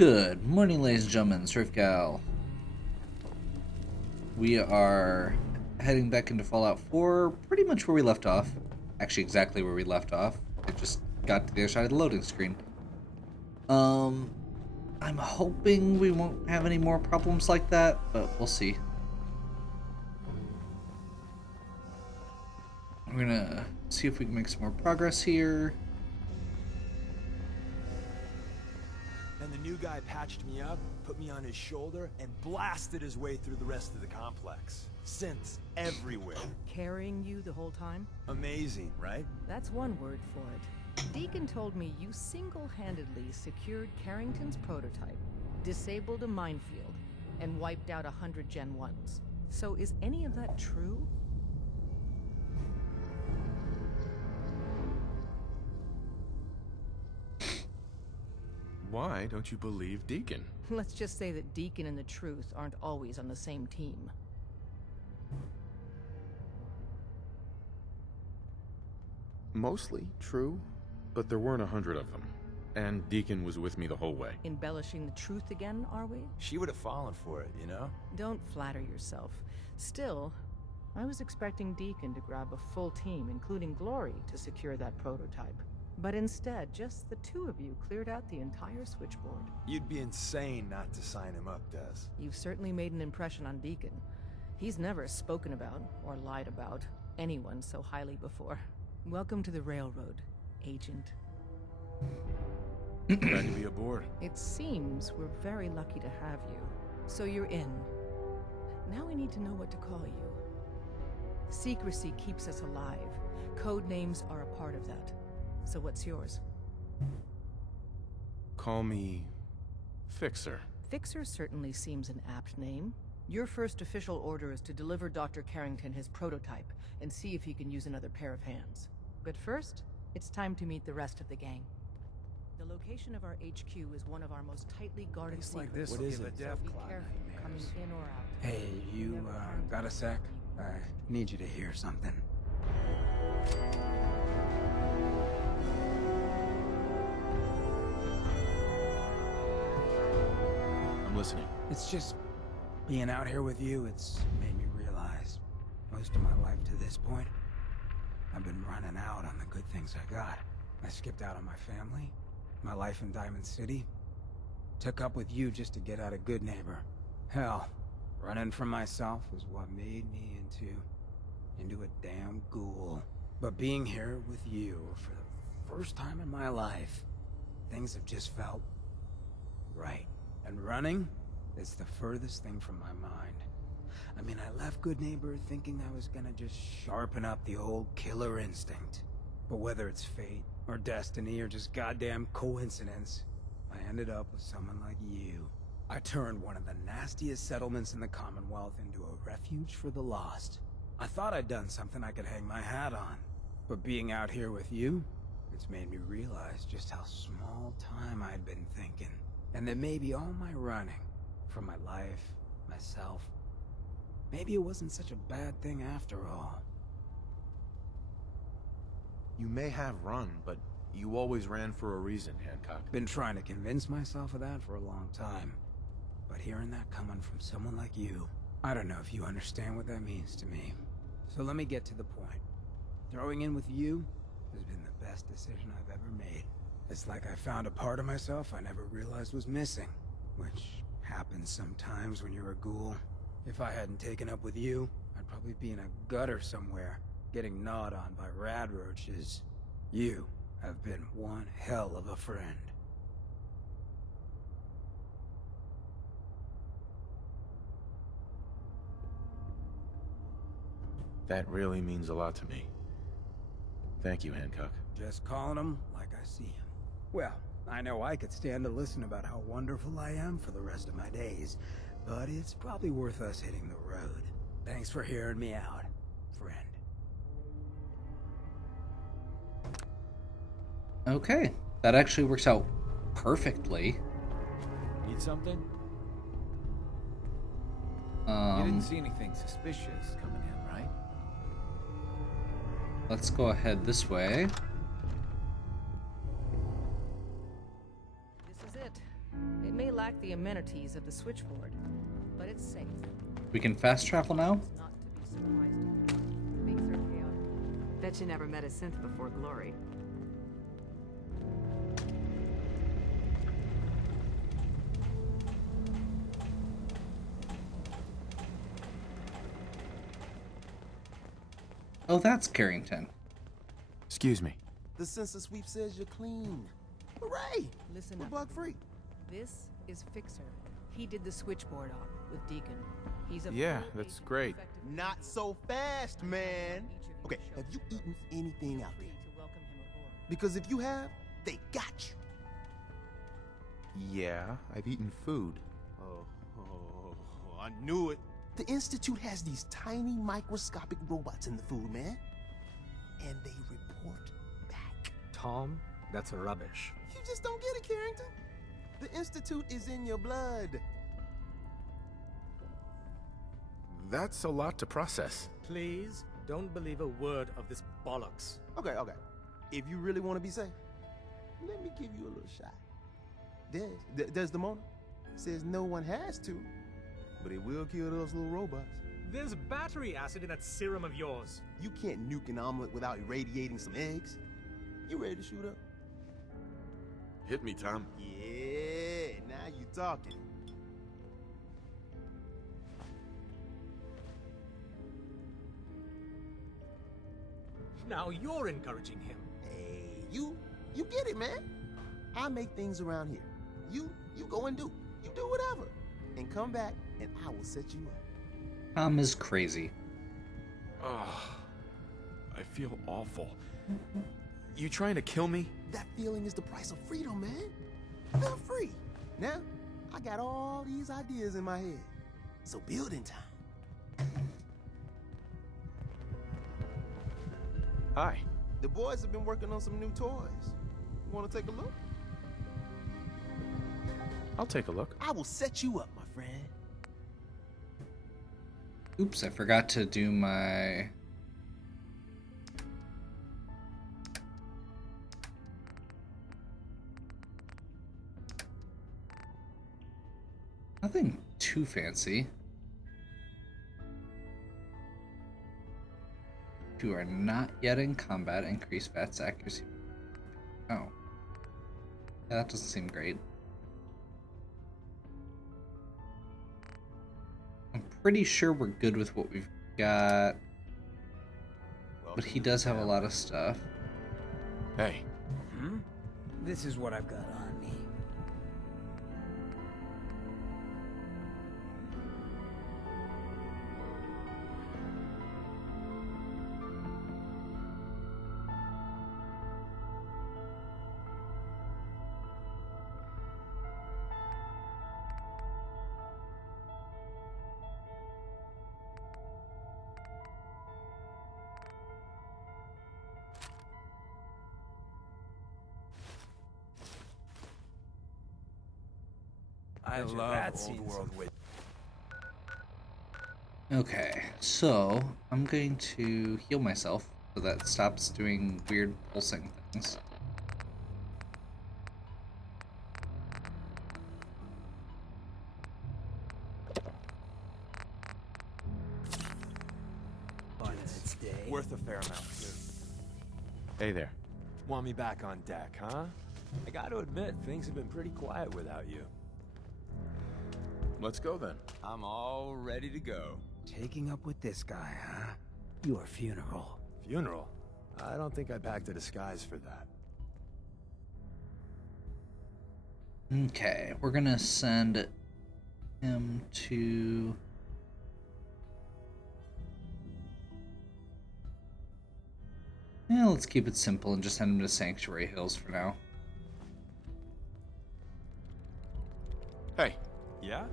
Good morning, ladies and gentlemen. Surfgal. We are heading back into Fallout 4, pretty much where we left off. Actually, exactly where we left off. It just got to the other side of the loading screen. Um, I'm hoping we won't have any more problems like that, but we'll see. We're gonna see if we can make some more progress here. And the new guy patched me up, put me on his shoulder, and blasted his way through the rest of the complex. Synths everywhere. Carrying you the whole time? Amazing, right? That's one word for it. Deacon told me you single-handedly secured Carrington's prototype, disabled a minefield, and wiped out 100 Gen 1s. So is any of that true? Why don't you believe Deacon? Let's just say that Deacon and the Truth aren't always on the same team. Mostly true, but there weren't 100 of them. And Deacon was with me the whole way. Embellishing the truth again, are we? She would have fallen for it, you know? Don't flatter yourself. Still, I was expecting Deacon to grab a full team, including Glory, to secure that prototype. But instead, just the two of you cleared out the entire switchboard. You'd be insane not to sign him up, Des. You've certainly made an impression on Deacon. He's never spoken about, or lied about, anyone so highly before. Welcome to the Railroad, Agent. Glad to be aboard. It seems we're very lucky to have you. So you're in. Now we need to know what to call you. Secrecy keeps us alive. Code names are a part of that. So what's yours? Call me Fixer. Fixer certainly seems an apt name. Your first official order is to deliver Dr. Carrington his prototype and see if he can use another pair of hands. But first, it's time to meet the rest of the gang. The location of our HQ is one of our most tightly guarded secrets. Like this What will is give it? a deaf Be clot careful coming nightmares. in or out. Hey, you, got a sec? I need you to hear something. I'm listening. It's just being out here with you, it's made me realize most of my life to this point, I've been running out on the good things I got. I skipped out on my family, my life in Diamond City, took up with you just to get out a good neighbor. Hell, running from myself was what made me into a damn ghoul. But being here with you for the first time in my life, things have just felt right. And running is the furthest thing from my mind. I mean, I left Good Neighbor thinking I was gonna just sharpen up the old killer instinct. But whether it's fate, or destiny, or just goddamn coincidence, I ended up with someone like you. I turned one of the nastiest settlements in the Commonwealth into a refuge for the lost. I thought I'd done something I could hang my hat on. But being out here with you, it's made me realize just how small time I'd been thinking. And that maybe all my running, from my life, myself, maybe it wasn't such a bad thing after all. You may have run, but you always ran for a reason, Hancock. Been trying to convince myself of that for a long time. But hearing that coming from someone like you, I don't know if you understand what that means to me. So let me get to the point. Throwing in with you has been the best decision I've ever made. It's like I found a part of myself I never realized was missing, which happens sometimes when you're a ghoul. If I hadn't taken up with you, I'd probably be in a gutter somewhere, getting gnawed on by rad roaches. You have been one hell of a friend. That really means a lot to me. Thank you, Hancock. Just calling them like I see them. Well, I know I could stand to listen about how wonderful I am for the rest of my days, but it's probably worth us hitting the road. Thanks for hearing me out, friend. Okay, that actually works out perfectly. Need something? You didn't see anything suspicious coming in, right? Let's go ahead this way. This is it. It may lack the amenities of the switchboard, but it's safe. We can fast travel now? It's not to be surprised. Things are chaotic. Bet you never met a synth before Glory. Oh, that's Carrington. Excuse me. The census sweep says you're clean. Hooray! Listen We're up. bug free. This is Fixer. He did the switchboard op with Deacon. He's a Yeah, full that's agent great. effective- Not so fast, man. Each of you Okay, shows have you up. eaten anything out Free there? to welcome him aboard. Because if you have, they got you. Yeah, I've eaten food. I knew it. The Institute has these tiny microscopic robots in the food, man. And they report back. Tom, that's rubbish. You just don't get it, Carrington. The Institute is in your blood. That's a lot to process. Please, don't believe a word of this bollocks. Okay. If you really want to be safe, let me give you a little shot. Desdemona says no one has to, but it will kill those little robots. There's battery acid in that serum of yours. You can't nuke an omelet without irradiating some eggs. You ready to shoot up? Hit me, Tom. Yeah, now you talking. Now you're encouraging him. Hey, you get it, man. I make things around here. You go and do. You do whatever. And come back and I will set you up. Tom is crazy. Oh, I feel awful. You trying to kill me? That feeling is the price of freedom, man. Feel free. Now, I got all these ideas in my head. So building time. Hi. The boys have been working on some new toys. You want to take a look? I'll take a look. I will set you up, my friend. Oops, I forgot to do my... Nothing too fancy. If you are not yet in combat, increase VATS accuracy. Oh. Yeah, that doesn't seem great. I'm pretty sure we're good with what we've got. But he does have a lot of stuff. Hey. This is what I've got on me. I Bunch of love rat old scenes. world witch. Okay, so I'm going to heal myself so that it stops doing weird pulsing things. On its day. Worth a fair amount too. Hey there. Want me back on deck, huh? I gotta admit, things have been pretty quiet without you. Let's go then. I'm all ready to go. Taking up with this guy, huh? Your funeral. Funeral? I don't think I packed a disguise for that. Okay, we're gonna send him to... Yeah, let's keep it simple and just send him to Sanctuary Hills for now. Hey. Yeah?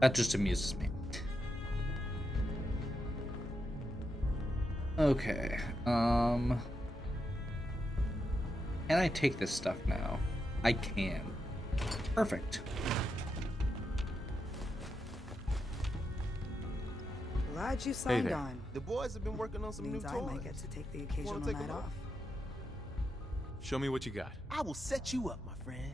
That just amuses me. Okay, can I take this stuff now? I can. Perfect. Glad you signed there. on. The boys have been working on some new Means I toys. might get to take the occasional take a night look? off. Show me what you got. I will set you up, my friend.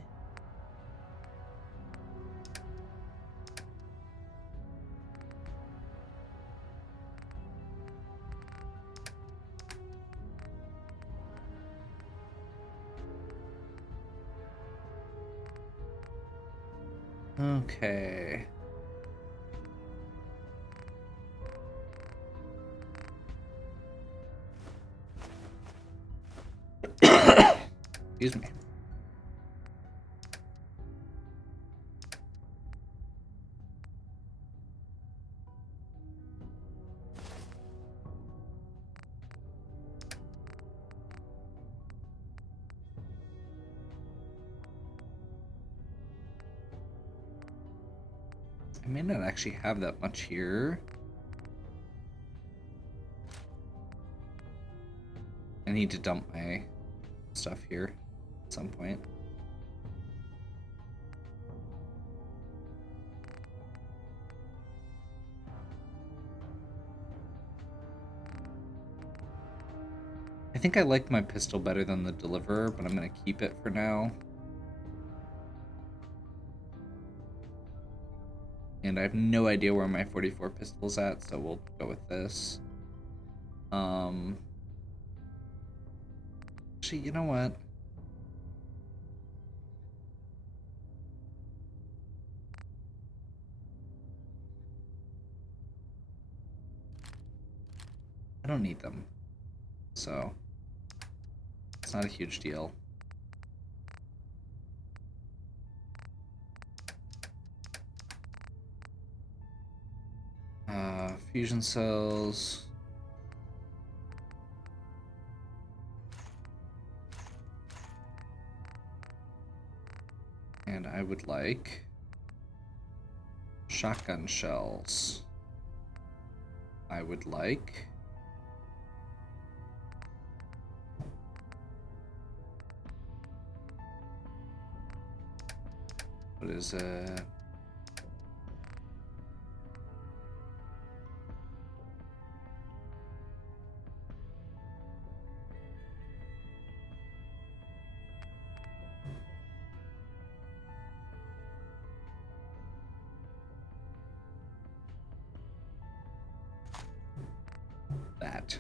Okay. Excuse me. I may not actually have that much here. I need to dump my stuff here at some point. I think I like my pistol better than the Deliverer, but I'm gonna keep it for now. And I have no idea where my 44 pistol's at, so we'll go with this. Actually, you know what? I don't need them, so it's not a huge deal. Fusion cells. And I would like shotgun shells. I would like what is it? That.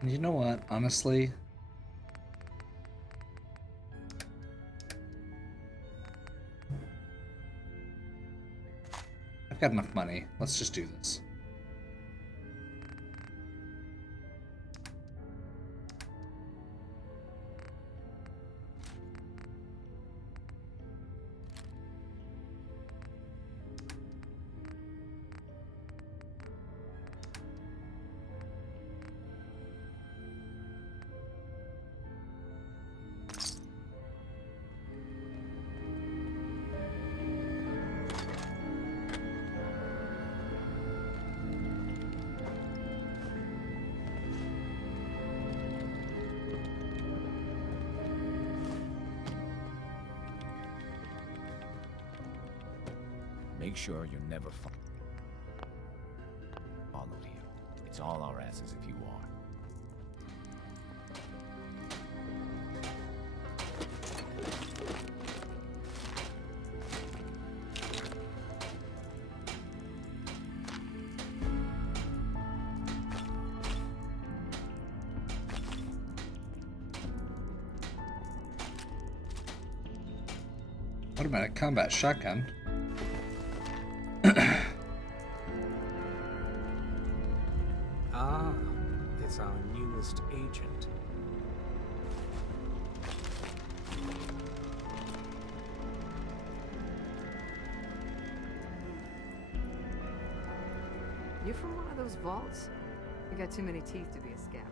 And you know what? Honestly, I've got enough money. Let's just do this. Make sure you're never followed here. It's all our asses if you are. What about a combat shotgun? Ah, it's our newest agent. You from one of those vaults? You got too many teeth to be a scabber.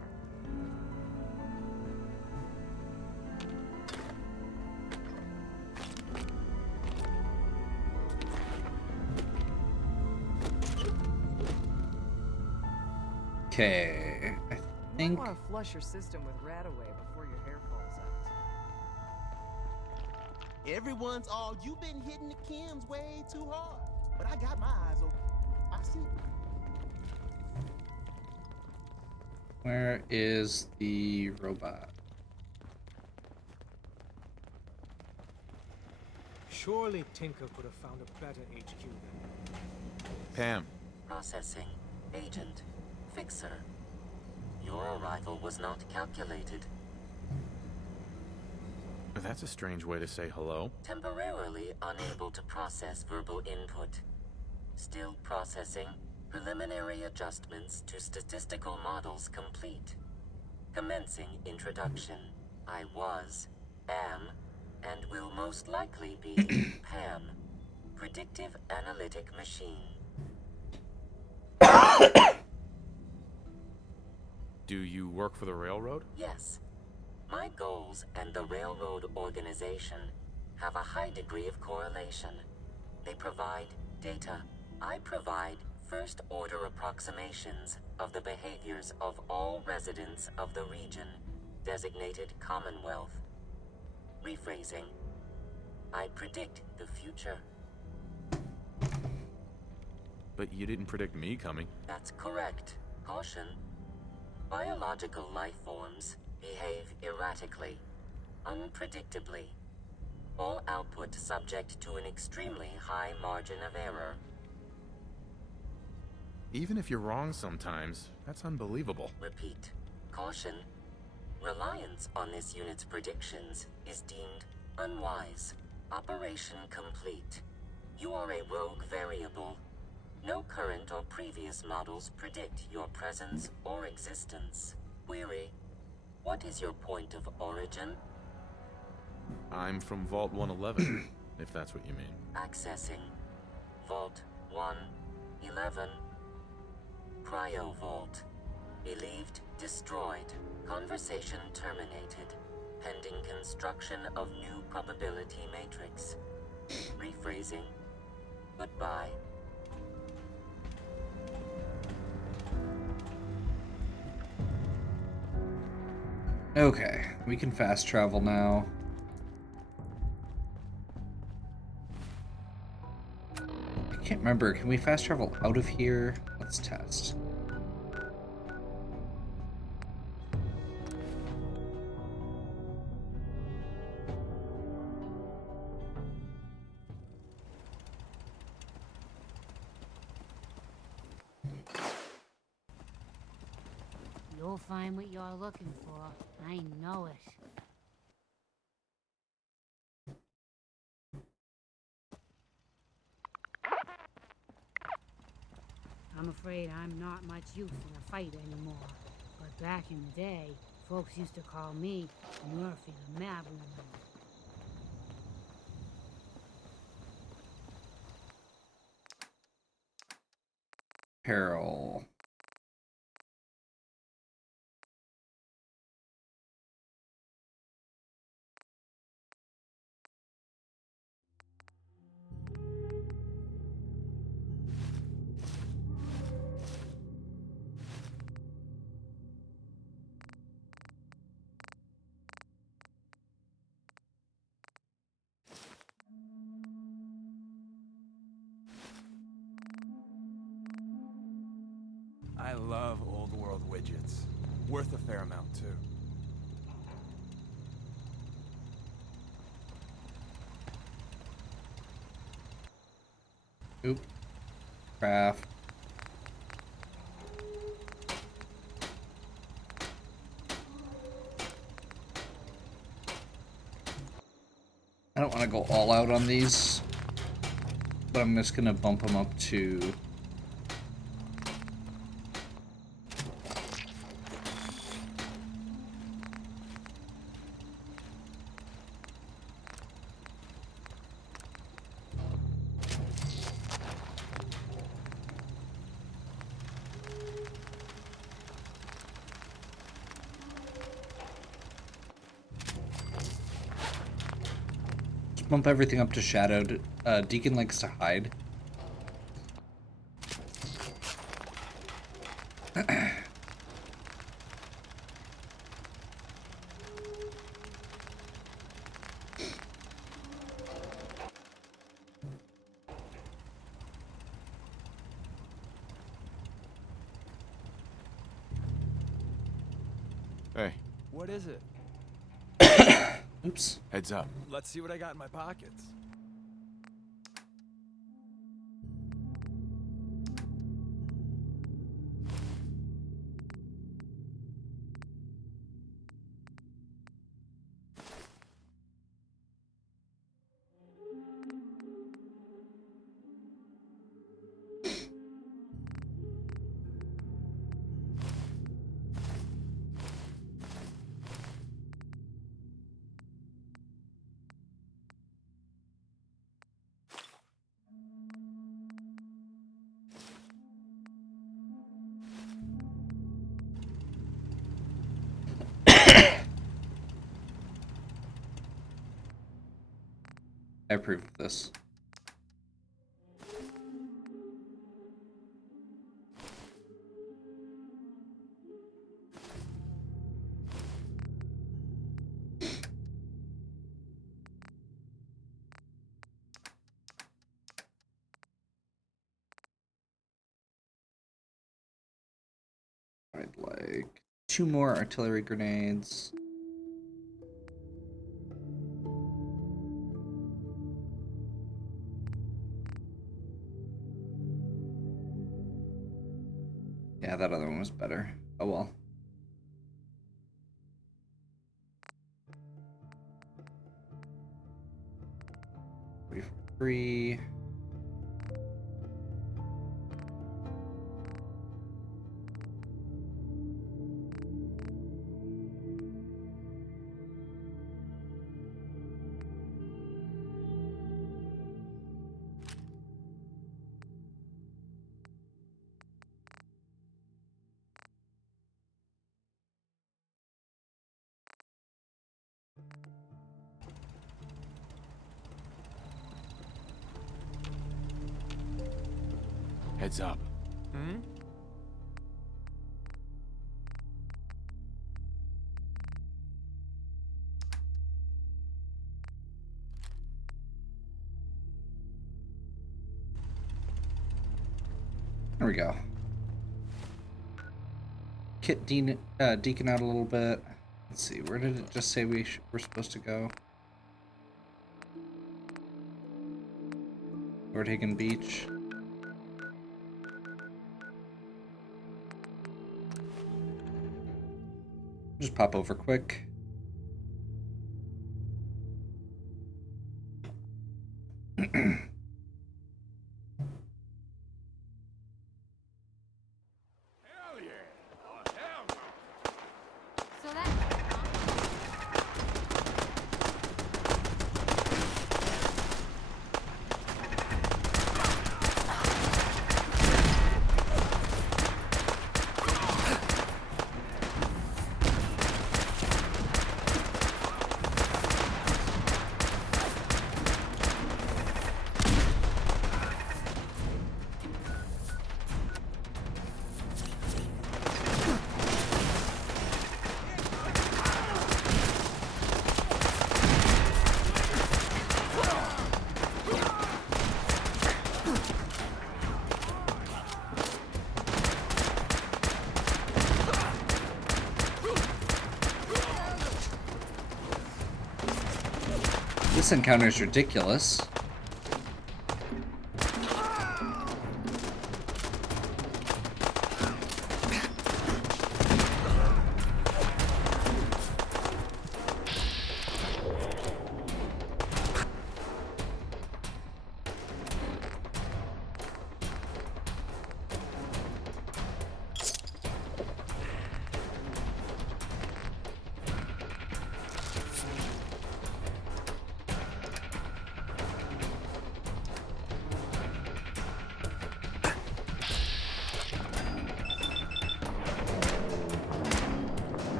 Okay, I You think might want to flush your system with Radaway before your hair falls out. Everyone's all, you've been hitting the chems way too hard. But I got my eyes open. I see. where is the robot? Surely Tinker could have found a better HQ than. Pam, Processing. Agent. Fixer. Your arrival was not calculated. that's a strange way to say hello. Temporarily unable to process verbal input. Still processing. Preliminary adjustments to statistical models complete. Commencing introduction. I was, am, and will most likely be Pam. Predictive analytic machine. Do you work for the railroad? Yes. My goals and the railroad organization have a high degree of correlation. They provide data. I provide first-order approximations of the behaviors of all residents of the region, designated Commonwealth. Rephrasing. I predict the future. But you didn't predict me coming. That's correct. Caution. Biological life forms behave erratically, unpredictably. All output subject to an extremely high margin of error. Even if you're wrong sometimes, that's unbelievable. Repeat. Caution. Reliance on this unit's predictions is deemed unwise. Operation complete. You are a rogue variable. No current or previous models predict your presence or existence. Query. What is your point of origin? I'm from Vault 111, if that's what you mean. Accessing. Vault 111. Cryo Vault. Believed destroyed. Conversation terminated. Pending construction of new probability matrix. Rephrasing. Goodbye. Okay, we can fast travel now. I can't remember. Can we fast travel out of here? Let's test. You'll find what you're looking for. I know it. I'm afraid I'm not much use in a fight anymore. But back in the day, folks used to call me Murphy the Mad Woman. Peril. I love old world widgets. Worth a fair amount, too. Oop. Craft. I don't want to go all out on these, but I'm just gonna bump them up to bump everything up to shadowed. Deacon likes to hide. What is it? Oops. Heads up. Let's see what I got in my pockets. I approve of this. I'd like 2 more artillery grenades. Yeah, that other one was better. Oh well. Three. Heads up. Hmm? There we go. Kit Deacon out a little bit. Let's see, where did it just say we're supposed to go? Overtaken Beach. Just pop over quick. This encounter is ridiculous.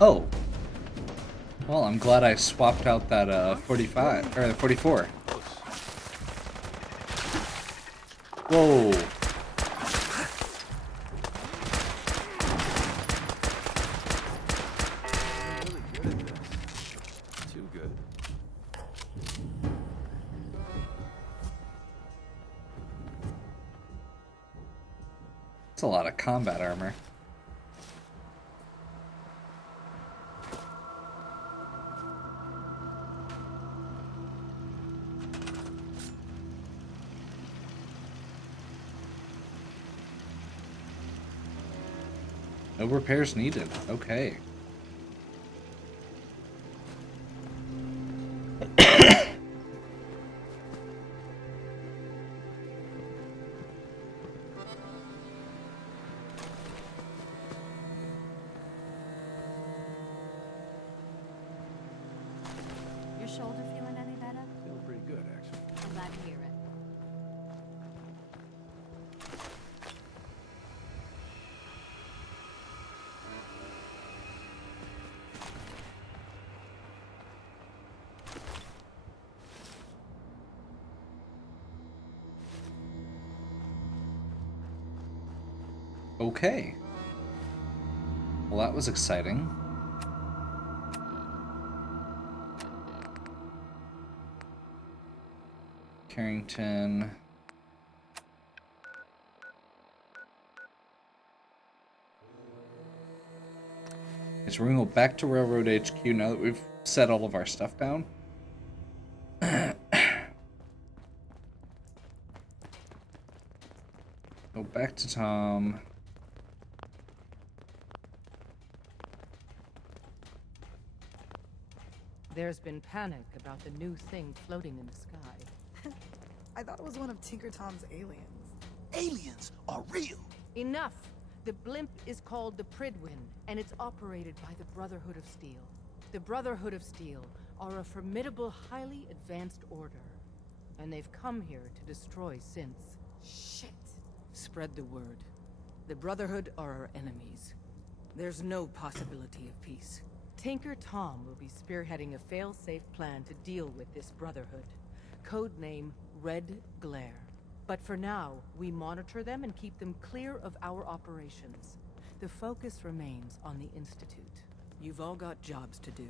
Oh. Well, I'm glad I swapped out that 45 or 44. Whoa. That's a lot of combat armor. No repairs needed. Okay. Your shoulder feeling any better? Feel pretty good, actually. I'm glad to hear it. Okay. Well, that was exciting. Carrington. So we're gonna go back to Railroad HQ now that we've set all of our stuff down. Go back to Tom. There's been panic about the new thing floating in the sky. I thought it was one of Tinker Tom's aliens. Aliens are real. Enough! The blimp is called the Pridwin, and it's operated by the Brotherhood of Steel. The Brotherhood of Steel are a formidable, highly advanced order. And they've come here to destroy Synths. Shit. Spread the word. The Brotherhood are our enemies. There's no possibility of peace. Tinker Tom will be spearheading a fail-safe plan to deal with this Brotherhood. Codename Red Glare. But for now, we monitor them and keep them clear of our operations. The focus remains on the Institute. You've all got jobs to do.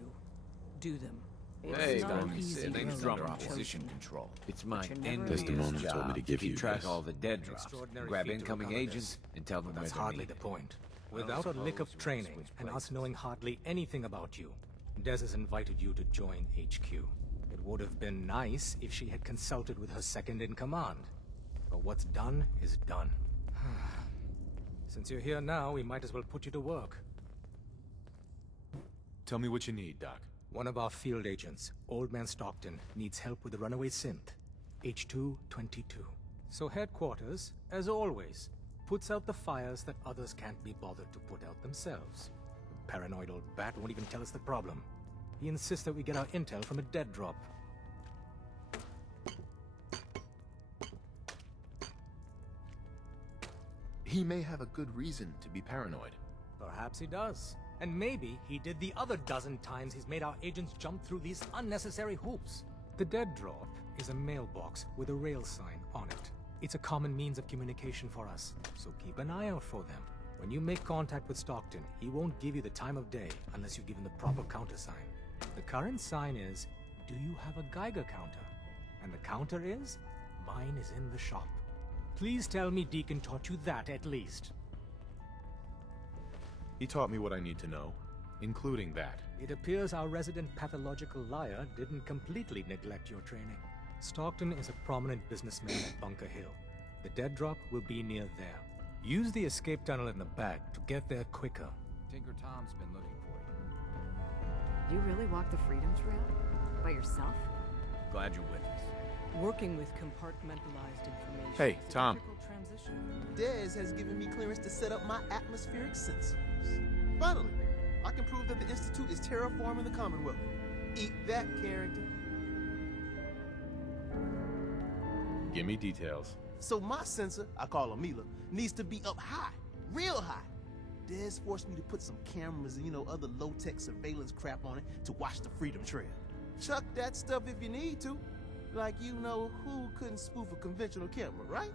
Do them. Hey, It's not an don't easy say things road under chosen. opposition control. It's my But you're never envious alone. job told me to give keep you track this. of all the dead drops, Extraordinary grab feat to incoming recover agents, this. and tell them But that's where hardly they're the point. Well, Without a lick of suppose we'll training switch and us places. knowing hardly anything about you, Des has invited you to join HQ. It would have been nice if she had consulted with her second in command. But what's done is done. Since you're here now, we might as well put you to work. Tell me what you need, Doc. One of our field agents, Old Man Stockton, needs help with the runaway synth, H222. So headquarters, as always, puts out the fires that others can't be bothered to put out themselves. The paranoid old bat won't even tell us the problem. He insists that we get our intel from a dead drop. He may have a good reason to be paranoid. Perhaps he does. And maybe he did the other dozen times he's made our agents jump through these unnecessary hoops. The dead drop is a mailbox with a rail sign on it. It's a common means of communication for us, so keep an eye out for them. When you make contact with Stockton, he won't give you the time of day unless you give him the proper countersign. The current sign is, do you have a Geiger counter? And the counter is, mine is in the shop. Please tell me Deacon taught you that at least. He taught me what I need to know, including that. It appears our resident pathological liar didn't completely neglect your training. Stockton is a prominent businessman at Bunker Hill. The dead drop will be near there. Use the escape tunnel in the back to get there quicker. Tinker Tom's been looking for you. You really walked the Freedom Trail? By yourself? Glad you're with us. Working with compartmentalized information. Hey, is a Tom. difficult transition. Dez has given me clearance to set up my atmospheric sensors. Finally, I can prove that the Institute is terraforming the Commonwealth. Eat that, Carrington. Give me details. So my sensor, I call her Mila, needs to be up high, real high. Dez forced me to put some cameras and, other low-tech surveillance crap on it to watch the Freedom Trail. Chuck that stuff if you need to. Like you know who couldn't spoof a conventional camera, right?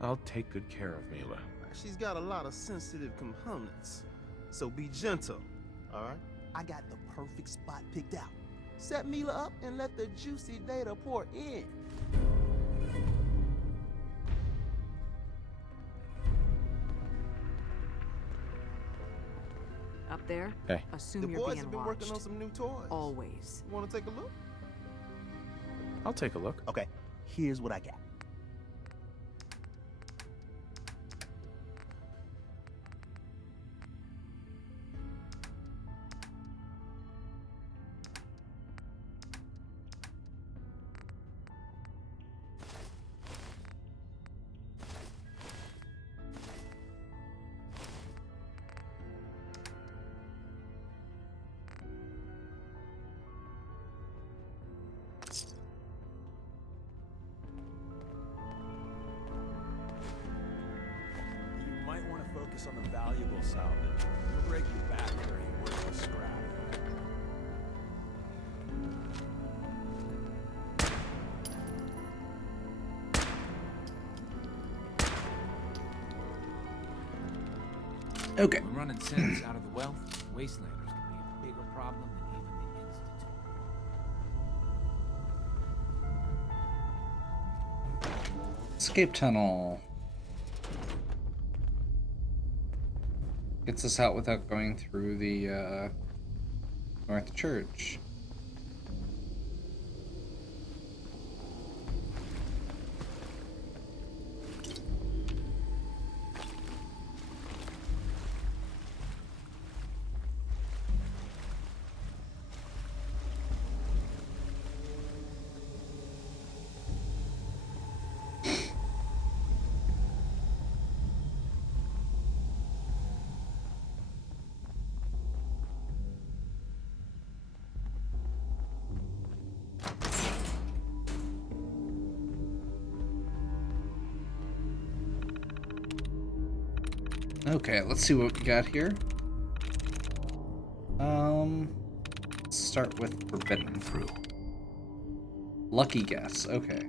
I'll take good care of Mila. She's got a lot of sensitive components. So be gentle, all right? I got the perfect spot picked out. Set Mila up and let the juicy data pour in. Up there, Hey. assume The you're boys being have been watched. working on some new toys. Always. Want to take a look? I'll take a look. Okay, here's what I got. You might want to focus on the valuable salvage. It'll break your back carrying worthless scrap. Okay. We're running cents out of the wealth. Wastelanders could be a bigger problem than even the Institute. Escape tunnel. Gets us out without going through the North Church. Okay, let's see what we got here. Let's start with forbidden through. Lucky guess. Okay.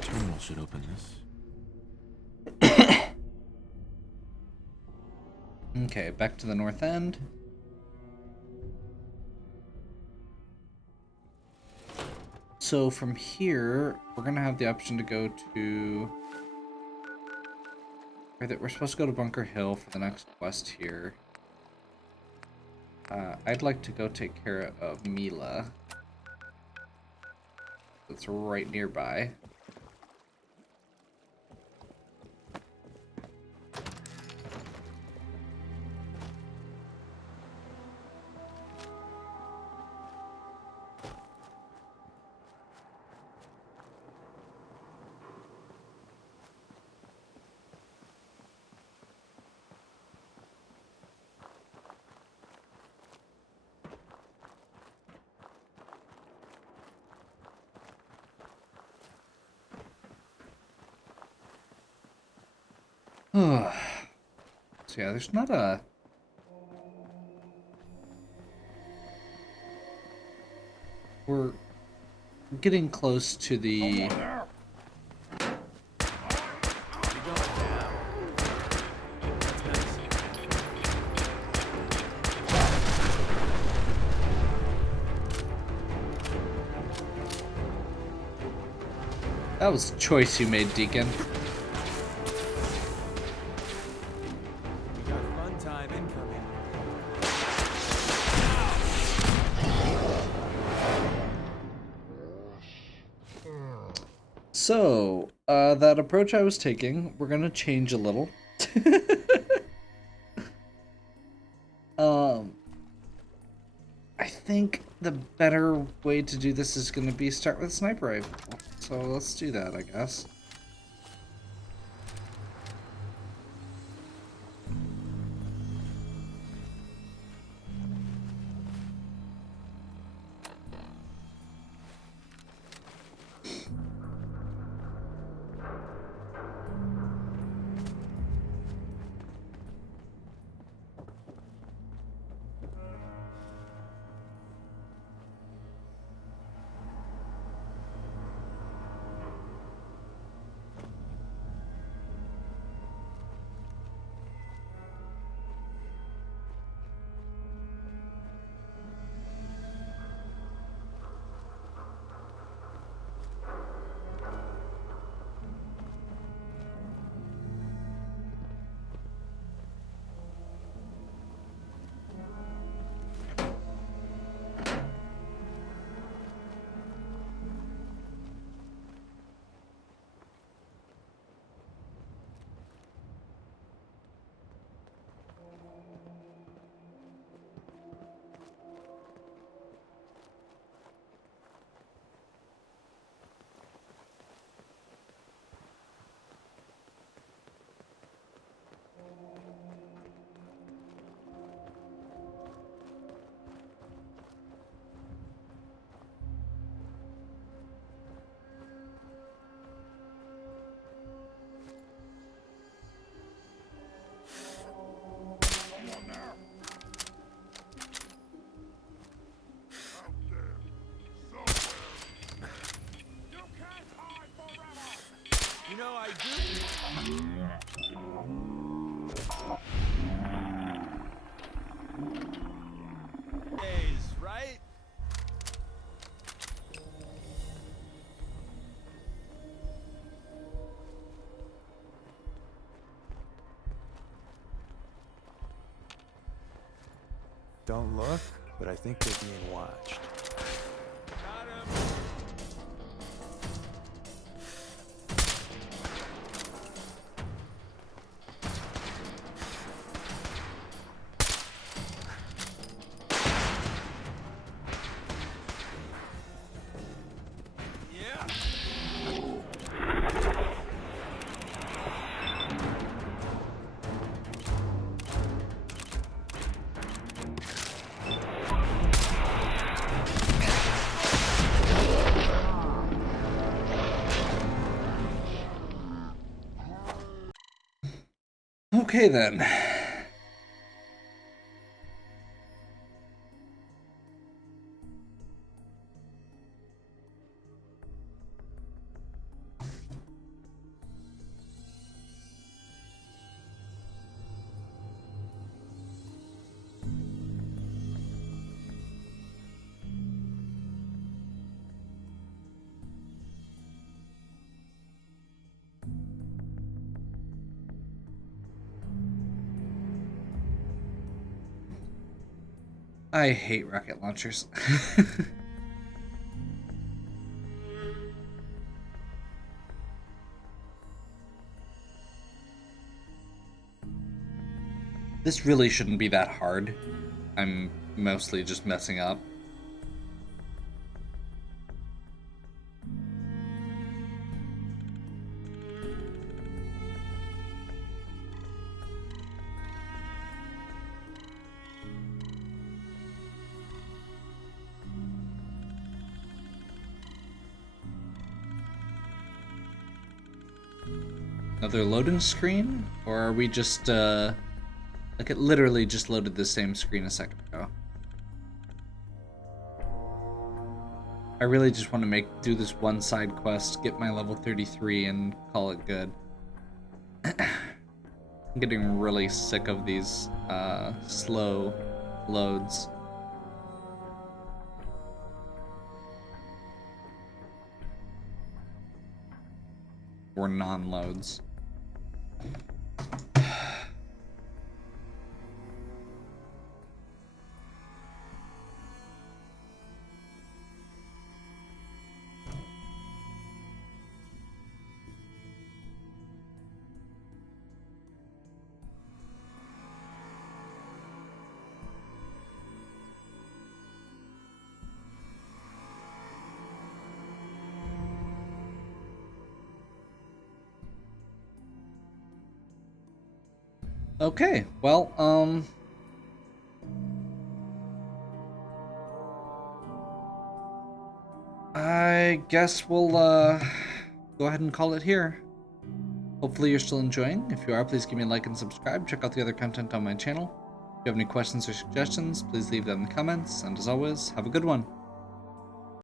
Terminal should open this. Okay, back to the north end. So from here, we're gonna have the option to go to... We're supposed to go to Bunker Hill for the next quest here. I'd like to go take care of Mila. That's right nearby. So yeah, there's not a... We're getting close to the... That was a choice you made, Deacon. Fun time incoming. So, that approach I was taking, we're gonna change a little. I think the better way to do this is gonna be start with sniper rifle. So let's do that, I guess. Don't look, but I think they're being watched. Okay then. I hate rocket launchers. This really shouldn't be that hard. I'm mostly just messing up. Another loading screen? Or are we just, like it literally just loaded the same screen a second ago. I really just want to do this one side quest, get my level 33 and call it good. I'm getting really sick of these, slow loads. Or non-loads. Okay, well, I guess we'll, go ahead and call it here. Hopefully you're still enjoying. If you are, please give me a like and subscribe. Check out the other content on my channel. If you have any questions or suggestions, please leave them in the comments. And as always, have a good one.